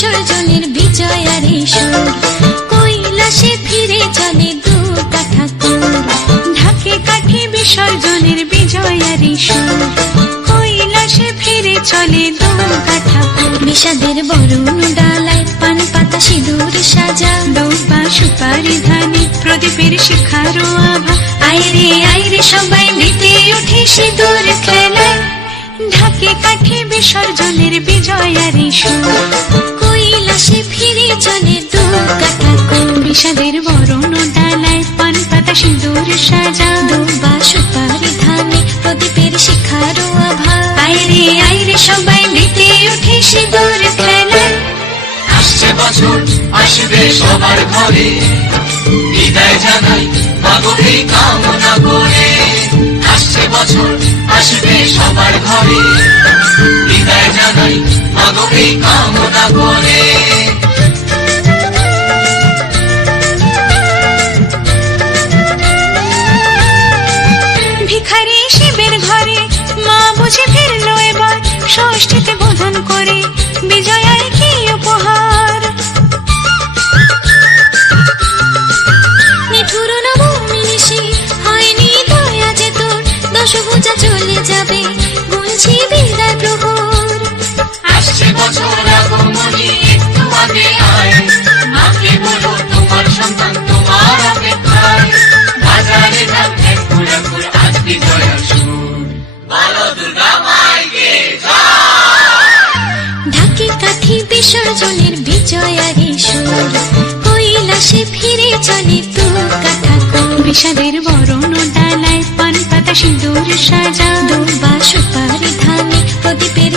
বিসর্জনের বিজয়ারে সুর, কৈলাসে ফিরে চলে দুর্গা ঠাকুর। ঢাকে কাঠে বিসর্জনের বিজয়ারে সুর, কৈলাসে ফিরে চলে দুর্গা ঠাকুর। বিষাদের বরণ ডালায় পান পাতা সিঁদুর সাজা, দৌবা সুপারি ধানে প্রদীপের শিখারো আভা। আইরে সবাই মেতে ওঠে সিঁদুর খেলায়, ঢাকে কাঠে বিসর্জনের বিজয়ারে সুর, কৈলাসে ফিরে চলে দুর্গা ঠাকুর। বিষাদের বরণ ডালায় পান পাতা সিঁদুর সাজা, দৌবা সুপারি ধানে প্রদীপের শিখারো আভা। আইরে সবাই মেতে ওঠে সিঁদুর খেলায়। আসছে বছর আসবে সবার ঘরে, বিদায় জানাই মাগো এই কামনা করে। আসছে বছর আসবে সবার ঘরে, বিদায় জানাই মাগো এই কামনা করে। ভিখারি শিবের ঘরে মা বুঝে ফিরলো এবার, ষষ্ঠীতে বোধন করে বিজয়ায় কি উপহার। নিঠুর নবমী নিশি হয়নি দয়া যে তোর, দশভুজা চলে যাবে গুনছি বিদায় প্রহর। আসছে বছর আগমনী একটু আগে আয়, মাকে বলো তোমার সন্তান তোমার অপেক্ষায়। বাজারে যান এক ঘুরাঘুর আজ বিজয়ার সুর, বলো দুর্গা মাইকে ঢাকে কাঠি বিসর্জনের বিজয়ারে সুর, কৈলাসে ফিরে চলে দুর্গা ঠাকুর। বিষাদের বরণ ডালায় পান পাতা সিঁদুর সাজা, দৌবা সুপারি ধানে প্রদীপের